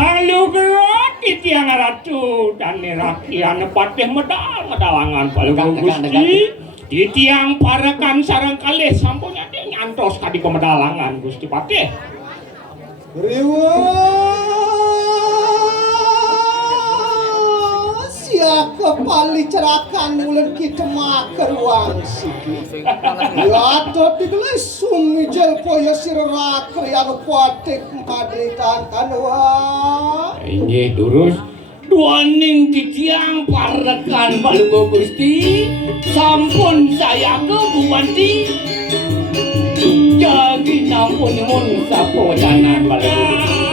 Sang lugerot iti yang ratu dan rakyat patih medalangan paling Gusti. Iti yang parakan sarang kalih sampun ade nyantos kadi pemedalangan Gusti Patih. Siapa pali cerakan mulen kita makan uang siki. Lato tigelai sungi jel poya sirrak rianu potek madritan kanwa. Ini durus duaning titiang parakan paling Gusti. Sampun saya ke Buwanti. Jadi nampun mun sapo janan paling Gusti.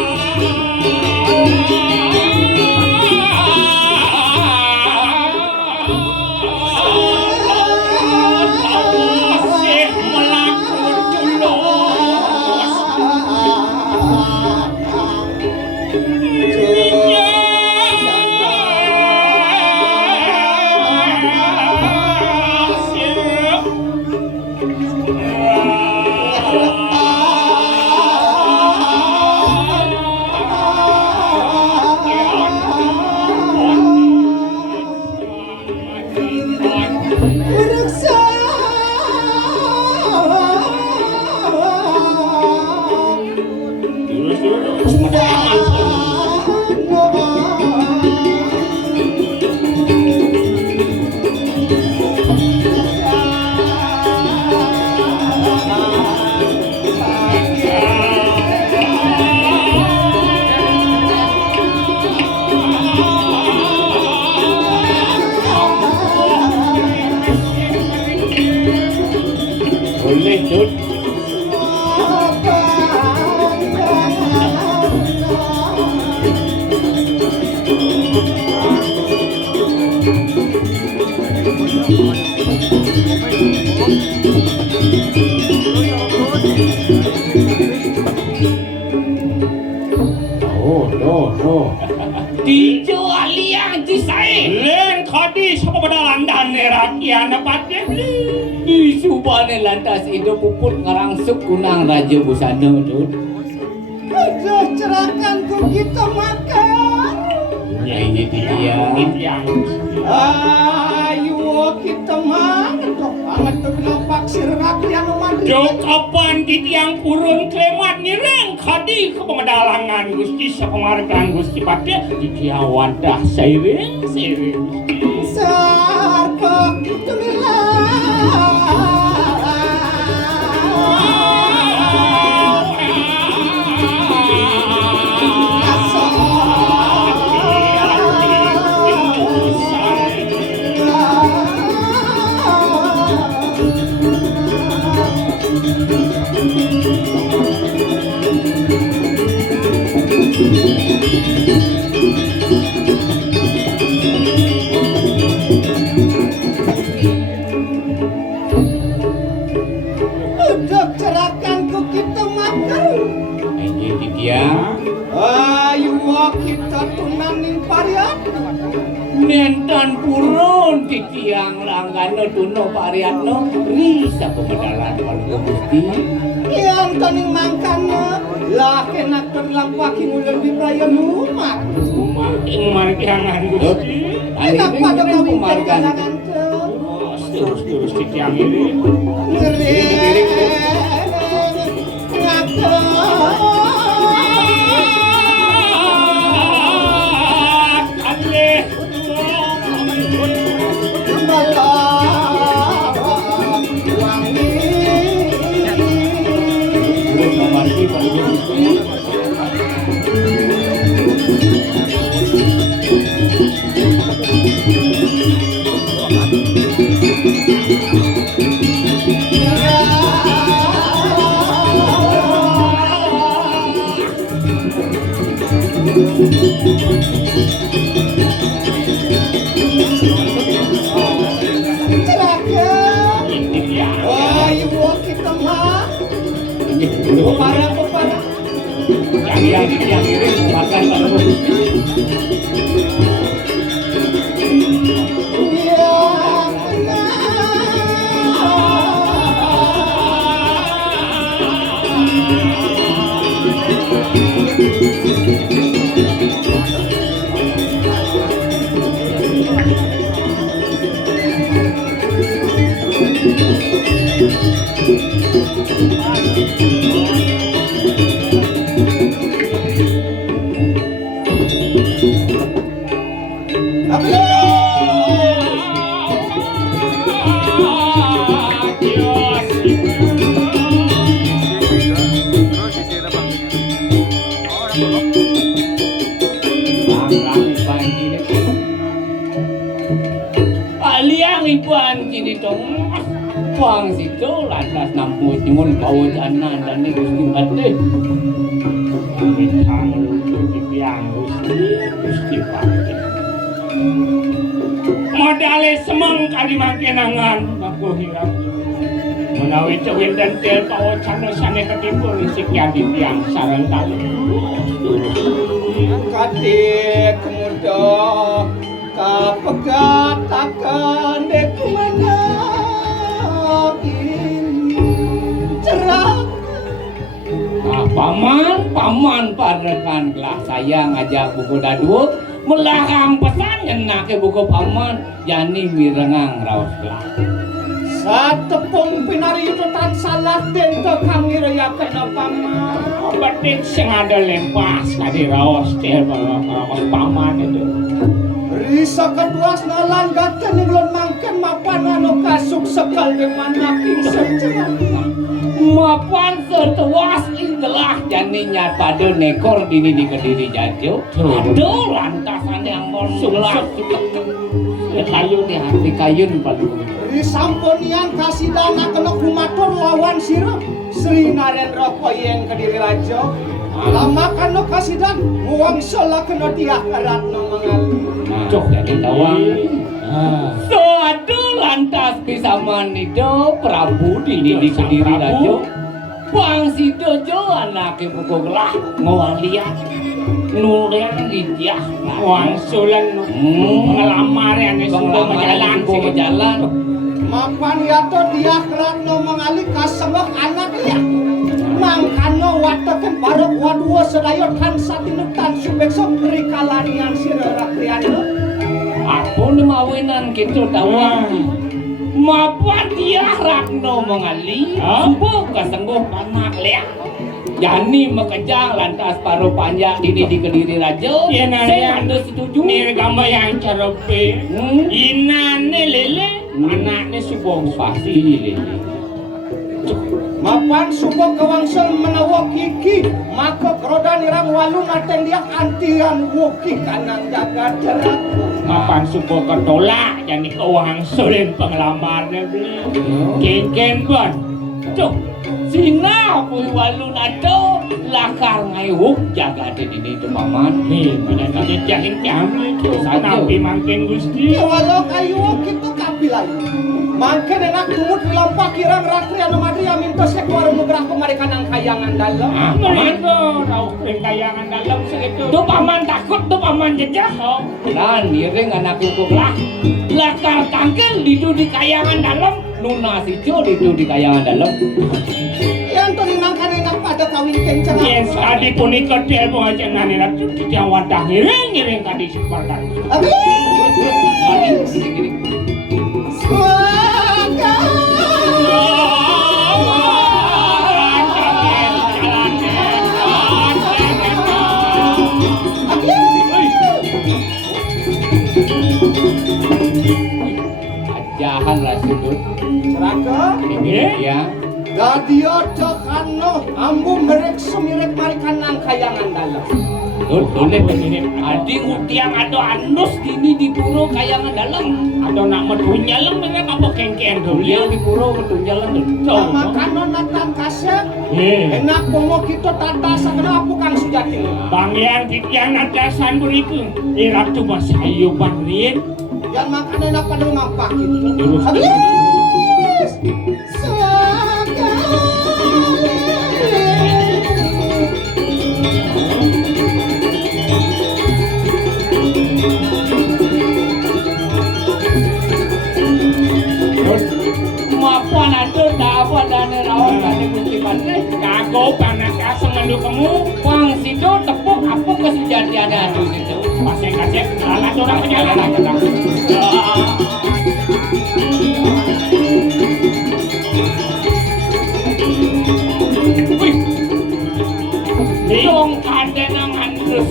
Tijo aliang cisai len kadi sama pedalan dan rakyat Patih Di subane lantas itu puput ngarangsuk kunang Raja Busana Dut. Aduh cerakan ku kita makan. Ya ini dia. Ayo kita makan dok banget tuh lapak sirrak yang mandiri. Jo kapan titiang purun klemat nireng kadi ke pemedalangan Gusti sapemarkan Gusti Patih titiang wadah seiring Sarpok tumilah. Udah cerakan ku kita makan. Ini dia. Ayo kita tunaning pariat. Nentan purun titiang langgana tuno pariatno risa pemedalan kalau Gusti. Yang taning mangkana lah kena terlampaki ulang di perayaan rumah. Margangan Gusti. Enak pada kawin margan. Terus titiang ini. Yang ini makan pada Gusti. Aliang ibuan kini dong Wang situ lantas nampus nyumun bawa janan dan ini gusti ade Bintang lucu di tiang Gusti Pati modale semeng kali makinangan aku hirap menawi cewek dan tel bawa cana-cana ketimbul sekian di tiang sarang kali Kadek muda kapegatakan dek mana cerah. Nah, paman parekan kelah saya ngajak buku dadut melahang pesan nyenake buku paman jani mirengang raos kelah. Satepung pinariyutan salah dento kami rayakan paman. Batik sing ada lempas kadi raos teh raos paman itu. Risa kedua nalan gatan nilon mangken mapan anu kasuk sekal dengan naking secerah. Mapan setuas ingelah jani nyata de nekor dini di kediri jajo. Aduh lantasan yang monsulah kayu di hati kayun palu. Risampunian kasih dana kena kumatur lawan sirap Sri Narendra Koyeng Kediri Raja. Lama kano kasidan muang sola kena tiak ratno mengali. Cok jadi tawang. So aduh lantas bisa manido Prabu di Kediri Raja. Bang Sido jo anake buku gelah ngawalian. Nulian idiah wangsulan ngelamar yang sebuah jalan. Mapan yato tiak ratno mengali kasengok anak ya. Mangkano wataken barok wadua sedayot hansa tinutan subekso beri kalanian sirara kriano. Aku nemawinan gitu tawang. Mapan dia rakno mengali subuh kasengguh anak liat. Yani mekejang lantas paruh panjang dini di Kediri Raja. Saya anda setuju. Ini gambar yang carepe. Inane lele, anaknya subuh pasti lele. Mapan subuh kewangsel menawa kiki maka kerodan irang walu naten dia antiran wuki kanang jaga jerak. Mapan subuh ketolak jadi kewangsulin pengelamarnya. Kengken bon. Cuk, sina pun walu nato lakar ngayuk jaga di dini itu paman. Nih, pada ngejahin kami itu. Tapi makin gusti. Ya walau kayu kita kapilan. Mangken enak kumut lampak kirang rakri anu madri minta sekor nugrah kemari kanang kayangan dalam. Mereka tahu kayangan dalam segitu. Tuh paman takut, tuh paman jejak. Dan iring anak cukup lah. Lakar tangkel didu di kayangan dalam. Nuna sico didu di kayangan dalam. Yang tenangkan enak pada kawin kencang. Yes, tadi pun ikut dia mau aja nganerak tuh di wadah ngiring tadi sebarkan. Habis. Jahan lah sudut. Seraka. Ini ya. Dadio cokano ambu merek semirek marikan nang kayangan dalam. Boleh begini. Adi utiang ado anus kini di puro kayangan dalam. Ado nak medunya lem mereka apa kengken tuh. Dia di puro medunya dalam. Sama kanon natan kasep. Enak bongo kita tata sakna apu kang sujati. Bang yang natasan beriku. Iratu masayu bang Rin. Yang makan enak pada ngapak itu. Terus. Habis. Maafan ada apa dana rawan dana kunci pantai. Kago panas asam lalu kamu. Bang Sido tepuk apa kesejatian ada situ. Pasien kasih alat orang penjalan.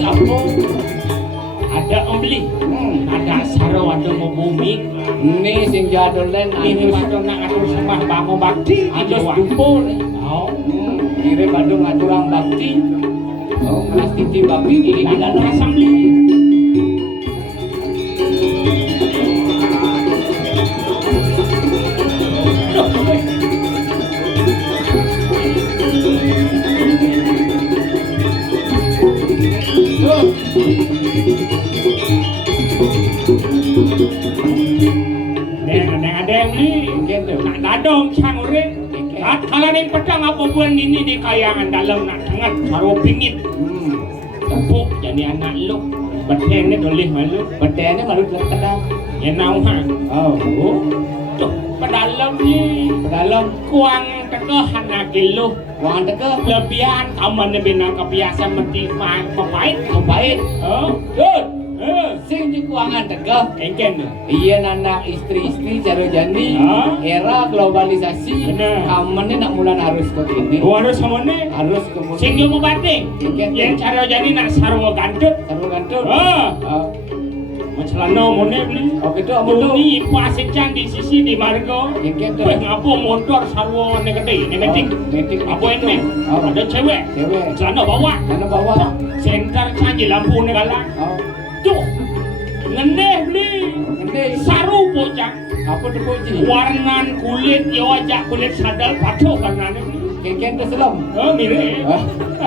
sabung. Ada beli. Ada saro ada mau bumi. Ini sing jadolen Ini waktu nak atur sembah bango bakti. atus Jawa. dumpul. Oh. Kira badung aturang bakti. Oh, kelas titi bakti ini Tidak tidak asam beli. Neng ada yang beli. Gitu. Nak dadong sang urin. Saat kalaning pedang apa bulan ini di kayangan dalam nak sangat saro pingit. Tepuk jadi anak lu. Bedeng ni doleh malu. Bedanya malu terkenal. Ya nau ha. Oh, Tuh pedalam ni. dalam Kuang tekeh anak lu. uang teka Lebihan kamu ni bina kebiasaan mesti main pemain. baik. Oh, good. Sing di keuangan teka. Engken tu. Iya anak istri-istri cara jani Ah. era globalisasi Benar. kamu ni nak mulan harus ke ini Oh harus sama ni. harus ke Sing yo mau bating. Engken. Yang cara jadi nak sarung gantut. Taruh kantor. Ah, macelana mau ni beli. Oh gitu apa tu? Bumi pasicang di sisi di margo. Engken tu. Weh ngapo motor sarung ni gede, ni metik. Metik Apa ini? Oh. Ada cewek. Cewek. Celana bawah. Mana bawa? Senter canggih lampu ni galang. Oh, Tuh. Ngendeh beli. nanti Saru bocah. apa tu kunci? Warnan kulit yo ajak kulit sadal patuh karena ni. Engken tu selam. Oh mirip.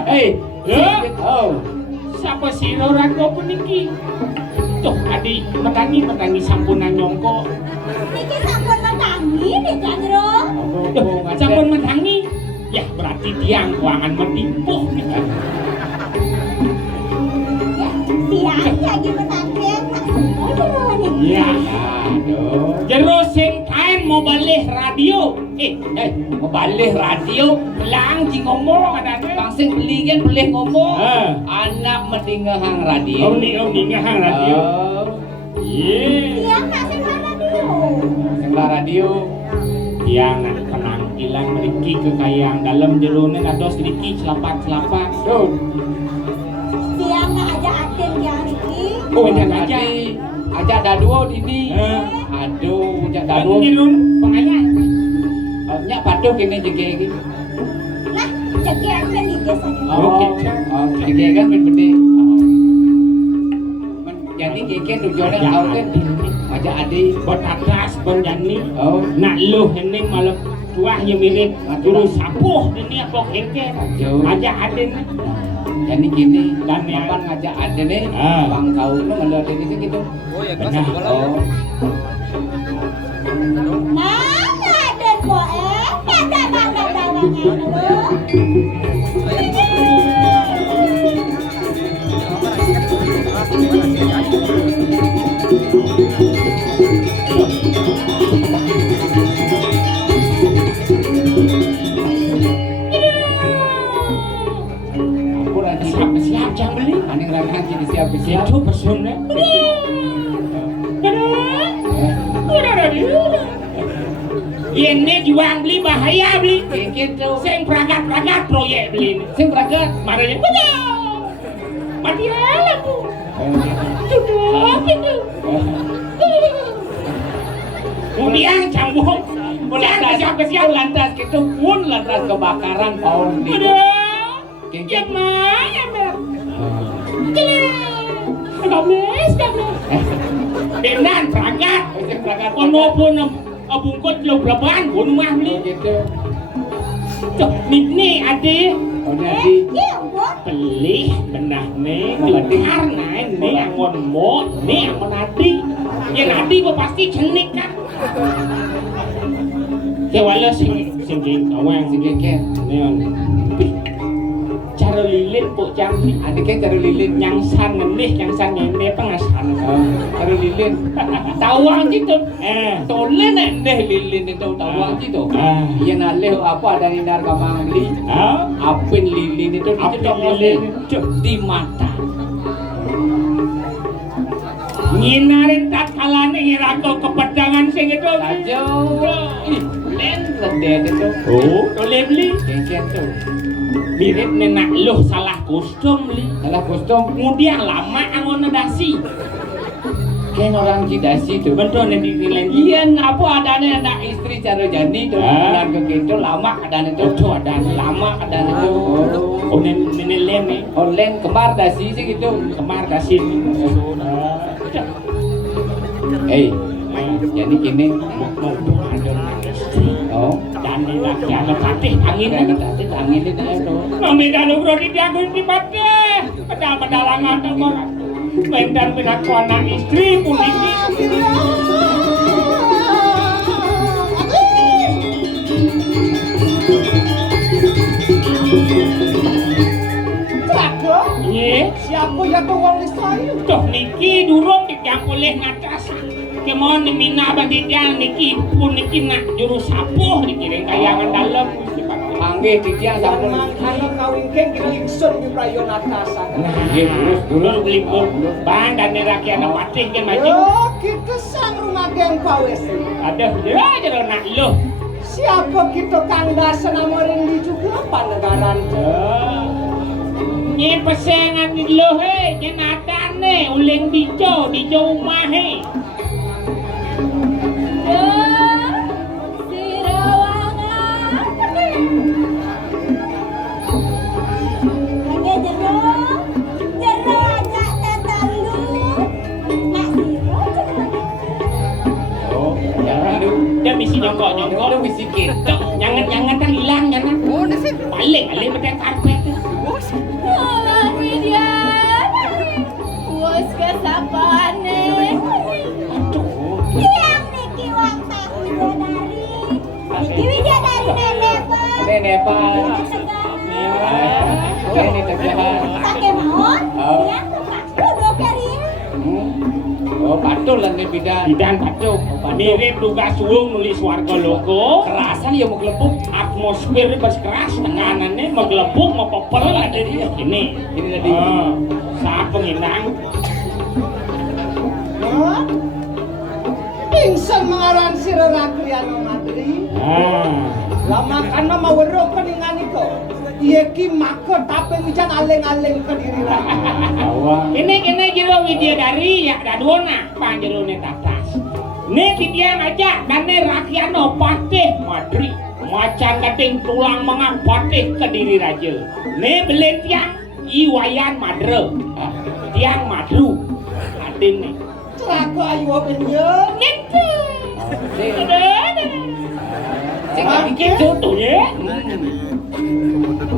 Hei. Ya. Oh. Siapa sih orang kau puniki? Tuh adik metangi sampunan nyongko. Iki sampun menangi nih Chandra. Tuh sampun metangi. Ya berarti tiang keuangan mentimpuh. Siang lagi menangi yang tak semua dulu nih. Ya. Aduh. Jero sing kain mau balik radio. Mau balik radio, Belang ji ngomong ada ni. bang sing beli kan boleh ngomong. Ah. Anak mendingahang radio. Oh ni ngahang radio. Oh, Ye. Siang tak semua dulu. sing lah radio. Tiang nak penampilan meriki kekayaan dalam jero ni ada sedikit celapat. Tuh. Siang nak ajak Atin yang Riki. Oh, Ajak ajak. tadi. Ajak dadu di ni. Aduh, ajak dadu. Dadu jero pengayaan. Nyak patuh kini jege lagi. Lah, cekir kan di desa ni. Jege kan benda. Jadi keke tujuannya kau kan ajak adik. Batatas benjani. Oh, Nak lu ini malam tuah yang mirip guru sapuh ini apa keke. Jauh. Ajak aden. jadi gini. Dan yang- Kapan ngajak adik nih? Ah. Bang kau lu ngeliat ini gitu. Benar. Oh, Mana Atin kok Kata bang dulu. aku lagi Siap jangan beli. Aning rakan jadi siap-siap. Itu personnya. Ini juang beli bahaya beli. Gitu. Sing peragat proyek beli. Sing berangkat. Marahnya betul. Mati lampu. Sudah itu. Kemudian cambung. Kemudian kesiap-kesiap. lantas gitu pun lantas kebakaran pohon di. Aduh. Yang mana Bel? Gables. Benan peragat. Sing berangkat. Ono pun bungkut lu belaban pun mah beli. Gitu. Tuh, ni adik. Oh jadi. Iya, buat. Pelih benah ni dengar naik ni angon mo ni angon adi ya adi gua pasti cenik kan ya wala sing kawang Sing keke. ni on cara lilin po jam ni Adiknya cari lilin. yang san ngendih yang san ngene pengasan Cari lilin. tawang gitu Tolen deh lilin itu tawang gitu. Ah. Iya nalih apa ada ninar kamang beli. ah Apin lilin itu Apin dicocok lilin. di mata. nginarin tak kalane ngirako kepedangan sing itu Ajo. Ih, len redeh itu. oh boleh beli Keke tuh. Mirip nenak lu salah kostum li. Salah kostum. Kemudian lama angon dasi. Kan orang Cidasi tuh. Betul nih dinilai. Iya, apa adanya anak istri cara jadi tuh. Ah. Dan ke gitu lama adanya tuh. Betul ada Lama adanya tuh. Oh nenek leme. Online kembar dasi sih gitu. Kemar dasi. Jadi gini. Oh, Dan di laki anak patih angin. angin itu tuh. Mami dan ugro di diagun di patih. Pedal-pedalangan sama. Mendan pinaku anak istri pun ini. Trago, Ye, siapa yang bawang saya? toh niki durung ditiang oleh ngatas. Kemon mina banditian niki pun niki nak juru sapuh dikiring kayangan dalam. Panggih tiang sampun. Anak kawin keng kilingsun di prayon atasan. Dulu beli bang dan neraki anak patih ke maju. Yo, kita sang rumah geng pawes. Ada jero nak lo. Siapa kita kang dasan amaring di juga panegaran. Nye pesengan di lo he, jenatane uling dijo umah he. Dia misi nyongkok, Lu misi gitu. jangan kan hilang, jangan. Balik pakai karpet. Nenek Pak. Ini tegahan. Oh, patul lah nih bidan. Bidan pacuk, mirip duga suung nulis warga logo. Kerasan ya mau gelepuk. Atmosfer berkeras, tekanannya menggelepuk, mempepel ada di sini. Ini tadi. Saat penginang. Pingsan mengaran si Rakriano Madri. Lama karena mau werok keningan itu. Iya ki maka tapi wijan aleng-aleng ke diri Ini jero Widyadari ya dadona panjerone tatas. Nih tidiang aja dan Rakyano patih Madri. Macan kating tulang mengak patih ke diri raja. Nih beli tiang iwayan madre. Tiang madru. Ading nih. Celaka ayu bener. Gitu. Cek Gitu tuh ya.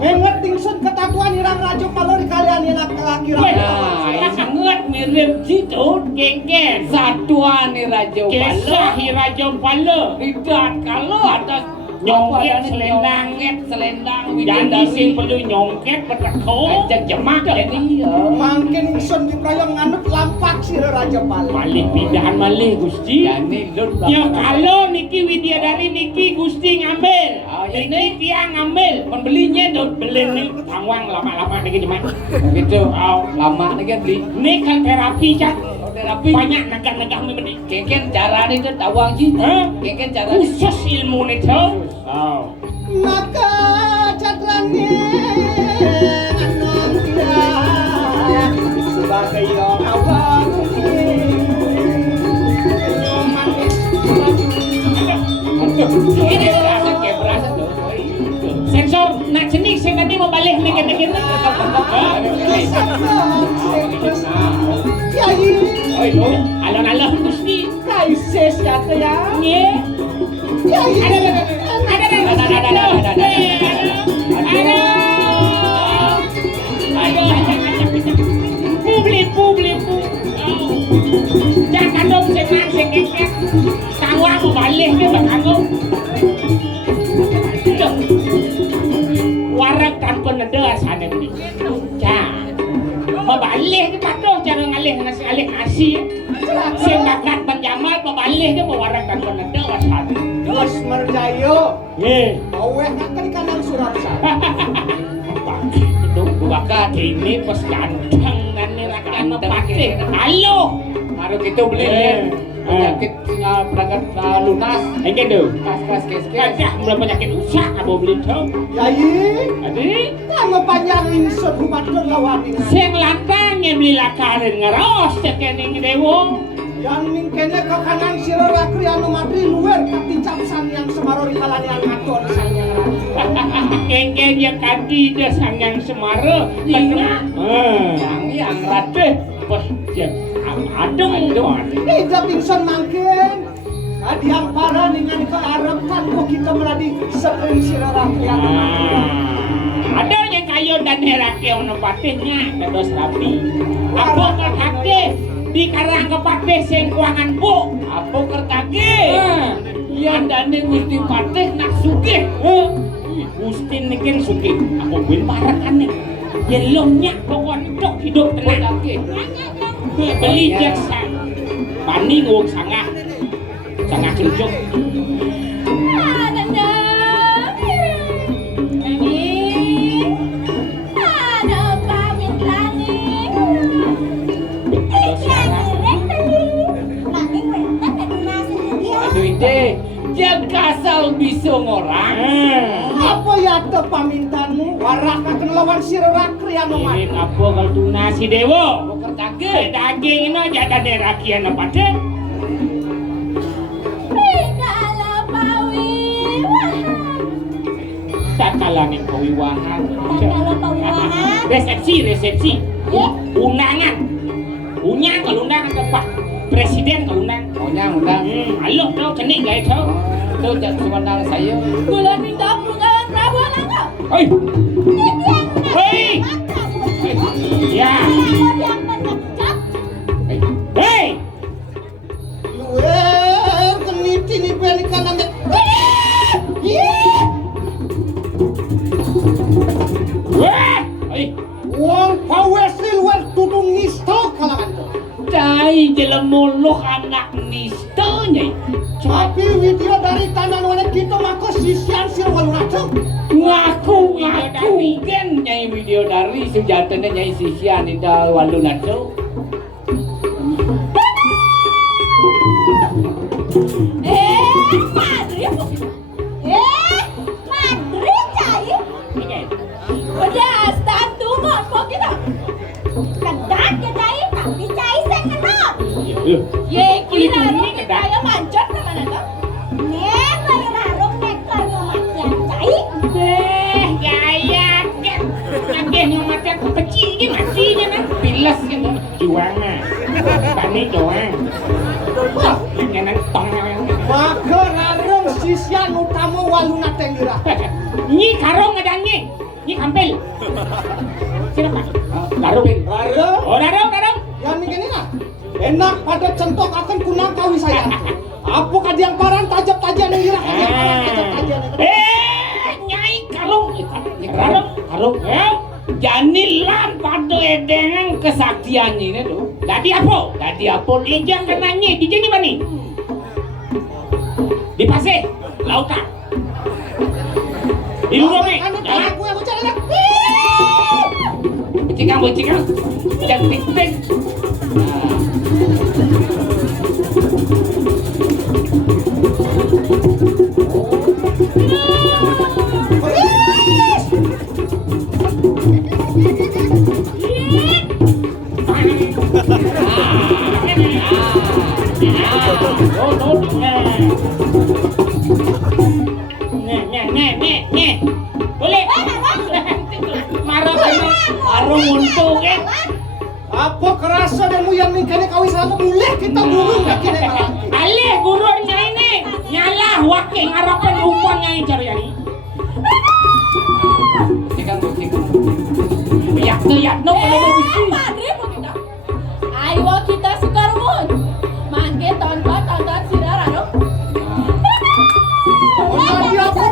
Ngenget tingsun ketatuan irang raja kalau di kalian yang laki-laki Nah, sangat mirip situ. Genggen. Satuan nih Raja Kisah Pala. Raja Pala. Tidak kalau atas Nyongket selendang. selendang Jadi sing perlu nyongket peteko. Ajak jemak ini ya. Mangkin ingsun di prayong nganut lampak si Raja Pala. Malih pindahan malih Gusti. Yani lut Ya kalau niki Widyadari niki Gusti ngambil. Oh, ya Ini tiang ngambil. Membelinya tuh beli nih pangwang lama-lama niki jemak. gitu. Lama nih kan beli Ini kan terapi cak. terapi. Banyak negah-negah membeli. Kengken caranya itu tawang sih. Hah? Kengken caranya. Khusus ilmu nih tuh. Oh. Maka cadrane anon dia sebagai orang awam manis Ini Berasa kayak berasa tuh. sensor nak jenis sing tadi mau balik nih kena-kena. Kiai Oh itu. Alon-alon Gusti. kaises kata ya Nggih. Kiai Publik. Jangan dong senang sengket. Kawang balik ke bakangong. Warak tanpa neda sana ni. Mabalik ke patuh cara ngalih nasi alih asih. Sing bakat penjamal mabalik ke warak tanpa neda sana. Bos Merjayo Nggih. aweh ngakak di kanang surat sana Itu bakat ini pas ganteng dan rakyat mepatih. Halo. Harus itu beli. penyakit berangkat lunas. Ege do. Kas kes. Kacah mulai penyakit usak abo beli tuh. Yai, Adi, kamu panjangin sebumat lawan ini. sing lantang yang beli lakarin ngaros cekening dewo. Yang mingkene ke kanan sira rakri anu madri luar katincap yang semarori kalanian ngaton sanyang. Kengkeng yang kadi dia sangyang semara. Ingat. Yang rate pas dia adung. Tidak pingsan mangken. Adiang para dengan ke Arab kan kok kita meladi sering sira rakri anu madri. Ada yang kayu dan herake ono patihnya dados rapi. Apa kertake di karang kepatih sing kuangan bu. Apa kertake? Yang dane Gusti Patih nak sugih. Gusti nikin sugih. Aku bin parakan nih. Yelongnya pokoknya tok hidup tenang. Beli jaksa. Pani nguk sangah. Sangah cencuk. Aduh ide, jaga asal bisa ngorang. Apa ya te pamintanmu? Warak akan lawan sira rakri anu Ini madri. apa kalau tunasi dewo? Apa kertake? Daging ini aja ada rakian apa deh? Tak kalah nih kewiwahan. Resepsi. Undangan. Kalau undangan ke Pak Presiden kalau undang. Undang. Halo, tau cenik gak itu? Itu jangan semandang saya. Hei, hei, ya, hei. Luar keniti ni bani kanan dek. Wah, hei. Wong pawesi luar tudung nisto kalangan tu. Dai jelemuluh anak nistonya. Tapi video dari tanah wala kita maka sisian sir walunatu. Ngaku kan nyai video dari sejatanya nyai sisian di walunatu. Ye kira ni kaya mancot naman ito. Nek kaya narong nek kaya makian cai. Gaya, yang macam kecil ni mati ni kan? Pilas kan? Juang ah, tani juang. Yang nang tong yang. Maka narong sisian utama walunat tengira. Ni karong ada ni kampel. Siapa? Karong. Narong Darong. yang begini lah. Enak pada centok akan kunang kawi saya. Apa kadiang paran tajam-tajam yang gira kadiang paran tajam-tajam. Nyai karong. Jani lan pada edengan kesaktian ini tu. Dadi apa? Ijang kenanya, dijani bani. Di pasir, lautan. Di luar ni. Aku yang mencari nak. Becikang. Jangan tik-tik. Nih. Boleh? Marung untuk kan. Apa kerasa demu yang mingkane kawi sama boleh kita burung nak kini malam. Alih gurun nyai ni. Nyalah wakil ngarapan umpan nyai cari ni. Becikang. Yak no kalau mau bisi. Ayo kita sekarang mangke tonton sirah raro. Dia apa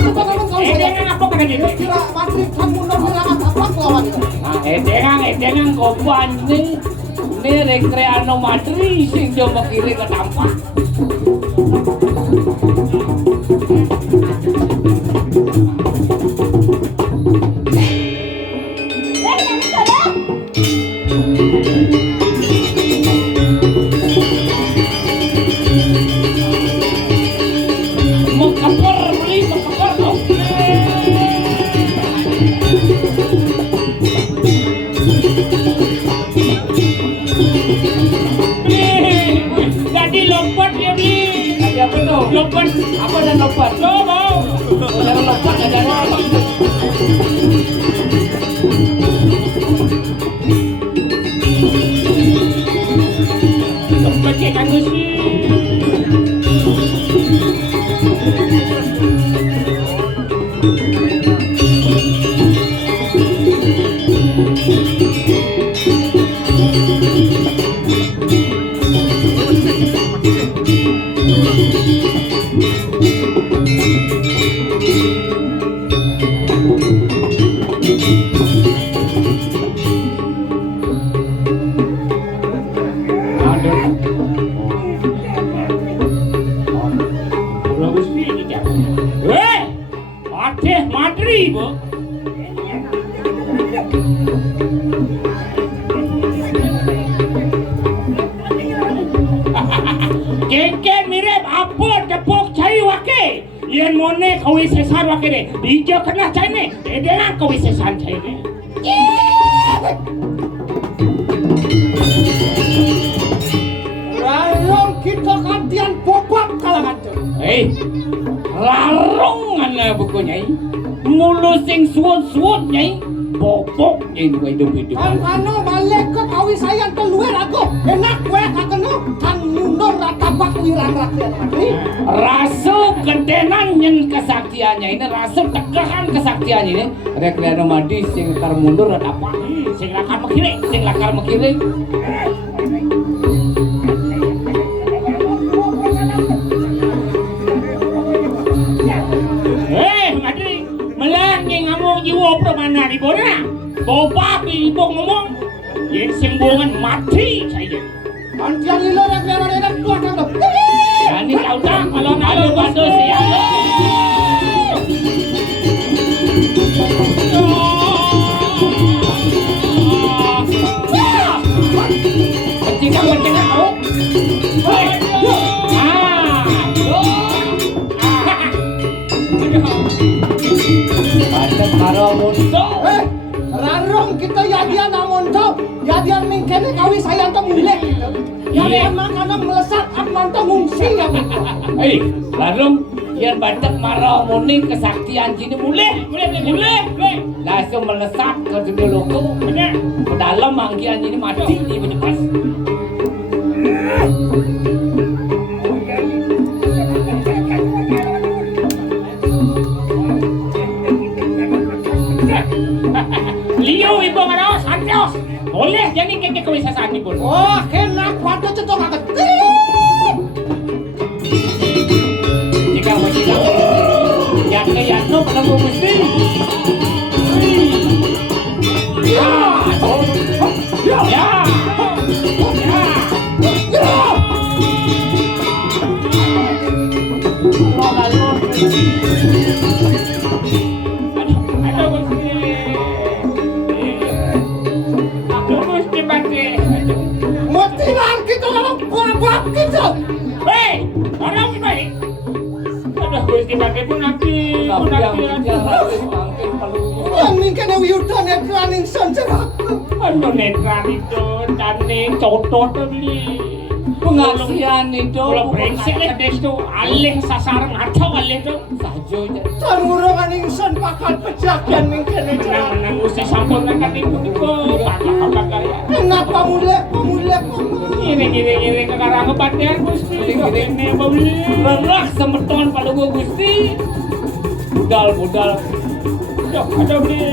bukan kawi saya. Dengan apa kena jadi? Kira matrik kamu nak bilang apa lawan itu. Edengan kopan ni rekreano madri sing jombo kiri ke tampak. Jadi lompat ya di. Jadi apa tuh? Lompat. Apa dan lompat? Coba. Jangan lompat ya jangan. Lompat ya kan Gusti. Madri, Bu. Kengke mirip apa tepuk cai wake. Yen mone kawi sesar wake de. Ijo kena cai ne. Edengan kawi sesan cai ne. Larong kita kantian bobak kalangan tuh. Hei, larung ana bukunya. Mulu sing suwun-suwun nyai. Bobok nyai nu hidup-hidup. Kan anu balik ke kawi sayang keluar aku. Enak gue kakeno kan mundur ratabak wirang rakyat mati. Rasu gentenan nyen kesaktiannya ini, rasu tegahan kesaktiannya ini. Rek liano madi sing tar mundur ada apa? Sing lakar mekile, Sing lakar mekile. Madri, melangi ngamong jiwa permana di bona. Boba ibu ngomong. Yen sing buangan mati saja. Kantian lilo rek liano enak tua kan tuh. Yani kau tak alon-alon bantu siang. Pencingkan kau. Hei. Bantet karo mundo. Larong kita yadian namun tuh. Yadian mingkene kawi sayang tuh mulek. Yang emang kana melesat aman tuh ngungsi ya. Hei, larung yang bantet marah muning kesaktian sini mulai. Langsung melesat ke dunia loko. Benar. Ke dalam manggian ini mati di benepas. Liu ibu ngaraos santos. Boleh jadi keke kewisasaan ibu. Oh, enak pada cocok akan. Jika yang no pada mesti. Ya. Motivan kita orang buat kita. Hei, orang baik. Aduh, Gusti Bade pun nanti. Yang mingkene wiudan ya klaning sanjerak. Aduh, netran itu taning cotot beli. Pengasihan itu. Kalau brengsek lah des tu, alih sasaran atau alih tu. Sajo aja. Tangurangan insan bakal pejakan mingkene jarak. Menang usi sampun nak ibu ibu. Pakak gaya. Kenapa mulek? Gini ke karang kebatian Gusti. Ini apa beli? Lelah semeton pada gua Gusti. Budal. Ada beli.